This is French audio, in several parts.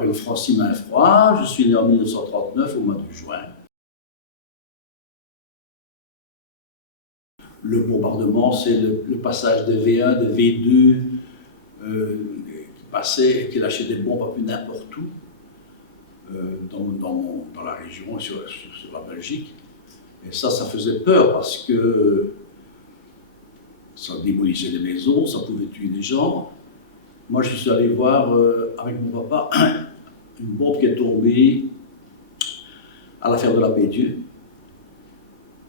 m'appelle Francis Mainfroid, je suis né en 1939 au mois de juin. Le bombardement, c'est le passage des V1, des V2 qui passaient et qui lâchaient des bombes un peu n'importe où dans la région et sur la Belgique. Et ça faisait peur parce que ça démolissait des maisons, ça pouvait tuer des gens. Moi, je suis allé voir avec mon papa une bombe qui est tombée à la ferme de la Pédieu.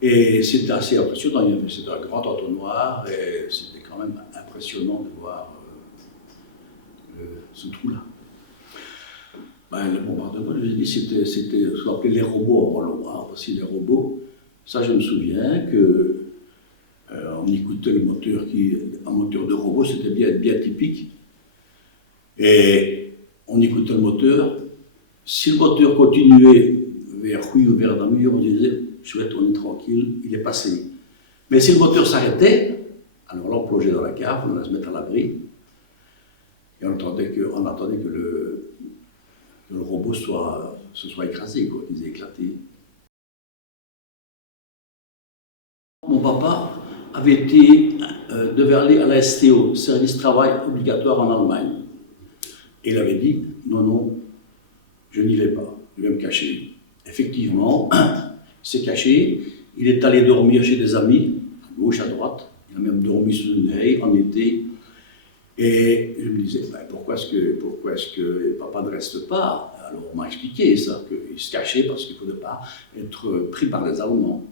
Et c'était assez impressionnant, c'était un grand entonnoir et c'était quand même impressionnant de voir ce trou-là. Le bombardement, je vous ai dit, c'était ce qu'on appelait les robots en Wallon, aussi les robots. Ça, je me souviens que on écoutait le moteur un moteur de robot, c'était bien typique. Et on écoutait le moteur. Si le moteur continuait vers Huy ou vers Namur, on disait chouette, on est tranquille, il est passé. Mais si le moteur s'arrêtait, alors là on plongeait dans la cave, on allait se mettre à l'abri, et on attendait que le robot se soit écrasé, qu'il ait éclaté. Mon papa devait aller à la STO, service travail obligatoire en Allemagne. Et il avait dit, non, je n'y vais pas, je vais me cacher. Effectivement, il s'est caché, il est allé dormir chez des amis, à gauche, à droite, il a même dormi sous une haie en été. Et je me disais, pourquoi est-ce que papa ne reste pas? Alors on m'a expliqué ça, qu'il se cachait parce qu'il ne pouvait pas être pris par les Allemands.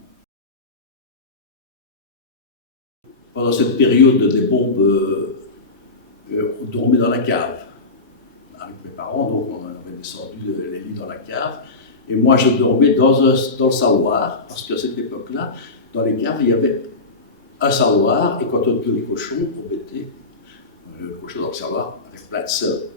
Pendant cette période des bombes, on dormait dans la cave. Avec mes parents, donc on avait descendu les lits dans la cave. Et moi, je dormais dans le saloir, parce qu'à cette époque-là, dans les caves, il y avait un saloir, et quand on tuait les cochons, on mettait le cochon dans le saloir avec plein de sel.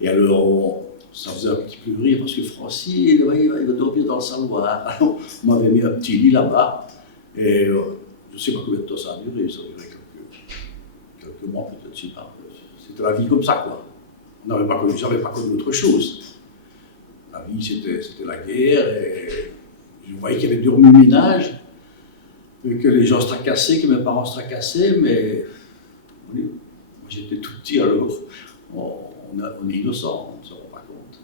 Et alors, ça faisait un petit peu rire, parce que Francis, il va dormir dans le saloir. Alors, on m'avait mis un petit lit là-bas, et je ne sais pas combien de temps ça a duré quelques mois peut-être, je ne sais pas. C'était la vie comme ça, quoi. J'avais pas connu autre chose. La vie, c'était la guerre, et je voyais qu'il y avait du remue-ménage, que les gens se tracassaient, que mes parents se tracassaient, mais moi j'étais tout petit, alors on est innocent, on ne se rend pas compte.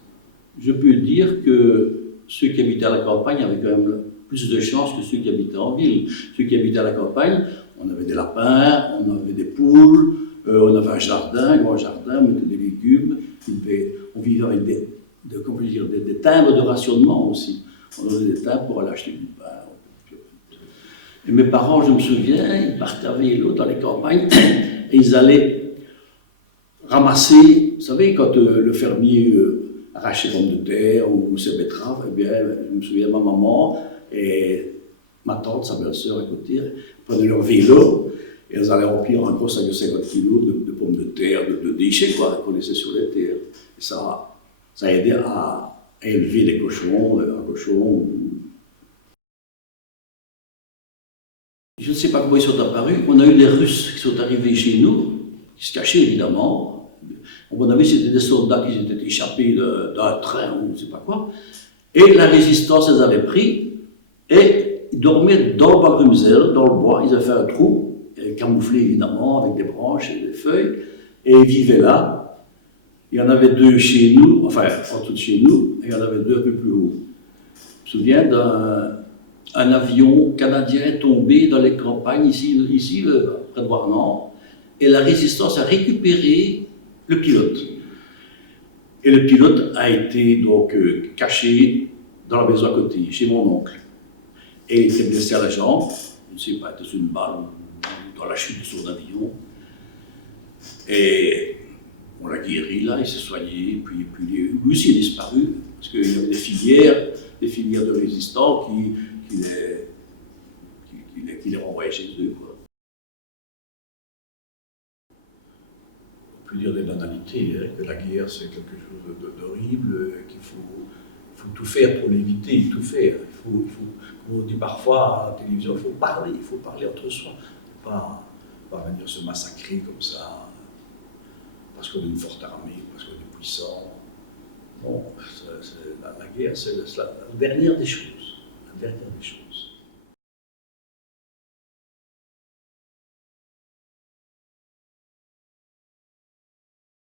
Je peux dire que ceux qui habitaient à la campagne avaient quand même plus de chance que ceux qui habitaient en ville. Ceux qui habitaient à la campagne, on avait des lapins, on avait des poules, on avait un grand jardin, on mettait des légumes, on vivait avec des timbres de rationnement aussi. On avait des timbres pour aller acheter du pain. Et mes parents, je me souviens, ils partaient à vélo dans les campagnes et ils allaient ramasser, vous savez, quand le fermier arrachait pommes de terre ou ses betteraves, eh bien, je me souviens, ma maman et ma tante, sa belle-sœur à côté, prenaient leur vélo et elles allaient remplir un gros sac de 50 kilos de pommes de terre, de déchets qu'on laissait sur les terres. Et ça aidait à élever des cochons, un cochon. Je ne sais pas comment ils sont apparus. On a eu des Russes qui sont arrivés chez nous, qui se cachaient évidemment. À mon avis, c'était des soldats qui étaient échappés d'un train ou je ne sais pas quoi. Et la résistance les avait pris et ils dormaient dans le Bas-Grumzel, dans le bois. Ils avaient fait un trou, camouflé évidemment avec des branches et des feuilles, et ils vivaient là. Il y en avait deux chez nous, enfin en tout chez nous, et il y en avait deux un peu plus haut. Je me souviens d'un avion canadien tombé dans les campagnes, ici près de Warnant, et la résistance a récupéré le pilote. Et le pilote a été donc caché dans la maison à côté, chez mon oncle. Et il était blessé à la jambe, je ne sais pas, il était sous une balle ou dans la chute de son avion. Et on l'a guéri là, il s'est soigné, puis lui aussi il est disparu, parce qu'il y avait des filières de résistants qui les renvoyaient chez eux, quoi. On peut dire des banalités, hein, que la guerre c'est quelque chose d'horrible, qu'il faut tout faire pour l'éviter, tout faire. Comme on dit parfois à la télévision, il faut parler entre soi, il ne faut pas venir se massacrer comme ça, parce qu'on est une forte armée, parce qu'on est puissant. la guerre, c'est la dernière des choses. La dernière des choses.